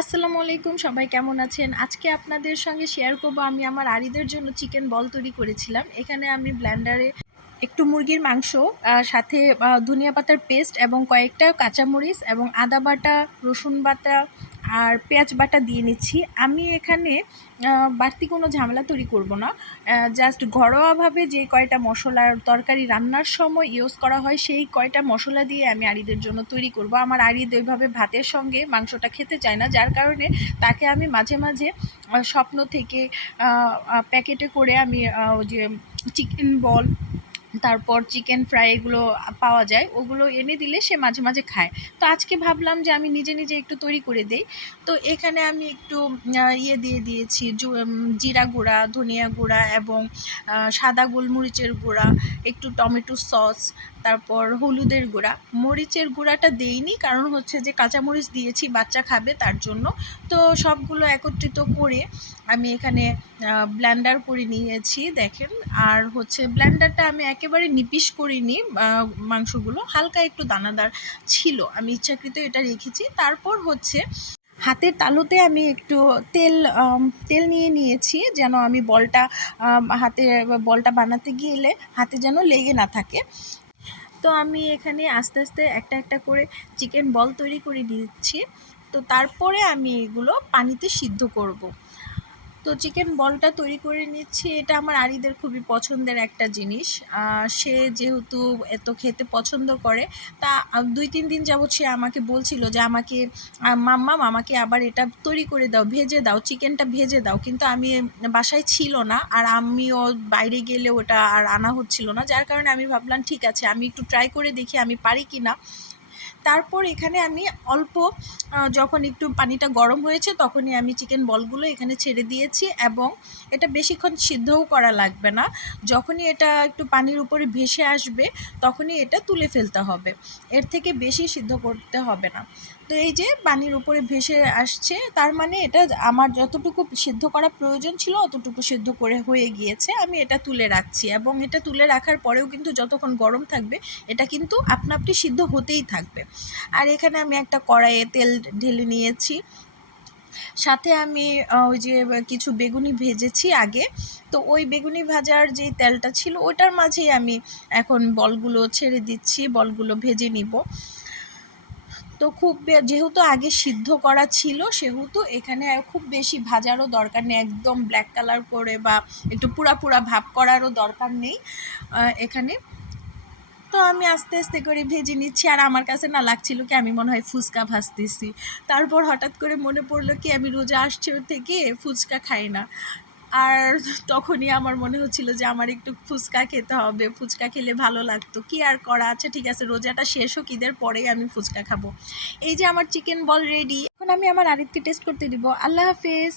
আসসালামু আলাইকুম, সবাই কেমন আছেন? আজকে আপনাদের সঙ্গে শেয়ার করব আমি আমার আরিদের জন্য চিকেন বল তৈরি করেছিলাম। এখানে আমি ব্ল্যান্ডারে একটু মুরগির মাংস সাথে ধনিয়া পাতার পেস্ট এবং কয়েকটা কাঁচামরিচ এবং আদা বাটা, রসুন বাটা আর পেঁয়াজ বাটা দিয়ে নিচ্ছি। আমি এখানে বাড়তি কোনো ঝামেলা তৈরি করব না। জাস্ট ঘরোয়াভাবে যে কয়টা মশলার তরকারি রান্নার সময় ইউজ করা হয়, সেই কয়টা মশলা দিয়ে আমি আড়িদের জন্য তৈরি করব। আমার আরিদ ওইভাবে ভাতের সঙ্গে মাংসটা খেতে চায় না, যার কারণে তাকে আমি মাঝে মাঝে স্বপ্ন থেকে প্যাকেটে করে আমি ওই যে চিকেন বল তারপর চিকেন ফ্রাই এগুলো পাওয়া যায়, ওগুলো এনে দিলে সে মাঝে মাঝে খায়। তো আজকে ভাবলাম যে আমি নিজে নিজে একটু তৈরি করে দেই। তো এখানে আমি একটু ইয়ে দিয়ে দিয়েছি জিরা গুঁড়া, ধনিয়া গুঁড়া এবং সাদা গোলমরিচের গুঁড়া, একটু টমেটো সস তারপর হলুদের গুঁড়া। মরিচের গুঁড়াটা দেইনি, কারণ হচ্ছে যে কাঁচামরিচ দিয়েছি, বাচ্চা খাবে তার জন্য। তো সবগুলো একত্রিত করে আমি এখানে ব্ল্যান্ডার করে নিয়েছি, দেখেন। আর হচ্ছে ব্ল্যান্ডারটা আমি একেবারে নিপিস করিনি মাংসগুলো। হালকা একটু দানাদার ছিল, আমি ইচ্ছাকৃত এটা রেখেছি। তারপর হচ্ছে হাতের তালুতে আমি একটু তেল তেল নিয়ে নিয়েছি, যেন আমি বলটা হাতে বলটা বানাতে গেলে হাতে যেন লেগে না থাকে। তো আমি এখানে আস্তে আস্তে একটা একটা করে চিকেন বল তৈরি করে নিচ্ছি তো তারপরে আমি এগুলো পানিতে সিদ্ধ করব। তো চিকেন বলটা তৈরি করে নিচ্ছি, এটা আমার আরিদের খুবই পছন্দের একটা জিনিস। সে যেহেতু এত খেতে পছন্দ করে, তা দুই তিন দিন যাবৎ সে আমাকে বলছিল যে আমাকে মাম্মাম আমাকে আবার এটা তৈরি করে দাও, ভেজে দাও চিকেনটা ভেজে দাও। কিন্তু আমি বাসায় ছিল না আর আমিও বাইরে গেলে ওটা আর আনা হচ্ছিল না। যার কারণে আমি ভাবলাম, ঠিক আছে, আমি একটু ট্রাই করে দেখি, আমি পারি কি না তারপর এখানে আমি অল্প যখন একটু পানিটা গরম হয়েছে, তখনই আমি চিকেন বলগুলো এখানে ছেড়ে দিয়েছি এবং এটা বেশিক্ষণ সিদ্ধও করা লাগবে না। যখনই এটা একটু পানির উপরে ভেসে আসবে, তখনই এটা তুলে ফেলতে হবে। এর থেকে বেশি সিদ্ধ করতে হবে না। তো এই যে পানির উপরে ভেসে আসছে, তার মানে এটা আমার যতটুকু সিদ্ধ করা প্রয়োজন ছিল, অতটুকু সিদ্ধ করে হয়ে গিয়েছে। আমি এটা তুলে রাখছি এবং এটা তুলে রাখার পরেও কিন্তু যতক্ষণ গরম থাকবে, এটা কিন্তু আপনা আপনি সিদ্ধ হতেই থাকবে। আর এখানে আমি একটা কড়াইয়ে তেল ঢেলে নিয়েছি। সাথে আমি ওই যে কিছু বেগুনি ভেজেছি আগে। তো ওই বেগুনি ভাজার যে তেলটা ছিল, ওটার মাঝেই আমি এখন বলগুলো ছেড়ে দিচ্ছি, বলগুলো ভেজে নিব। তো খুব যেহেতু আগে সিদ্ধ করা ছিল, সেহেতু এখানে খুব বেশি ভাজারও দরকার নেই। একদম ব্ল্যাক কালার করে বা একটু পুরা পুরা ভাব করারও দরকার নেই এখানে। তো আমি আস্তে আস্তে করে ভেজে নিচ্ছি আর আমার কাছে না লাগছিল কি আমি মনে হয় ফুচকা ভাজতেছি। তারপর হঠাৎ করে মনে পড়ল কি আমি রোজা আসছি থেকে ফুচকা খাই না। আর তখনই আমার মনে হচ্ছিল যে আমার একটু ফুচকা খেতে হবে, ফুচকা খেলে ভালো লাগতো। কি আর করা? আছে ঠিক আছে, রোজাটা শেষ হোক, ঈদের পরেই আমি ফুচকা খাব। এই যে আমার চিকেন বল রেডি এখন আমি আমার আরিফকে টেস্ট করতে দিব। আল্লাহ হাফেজ।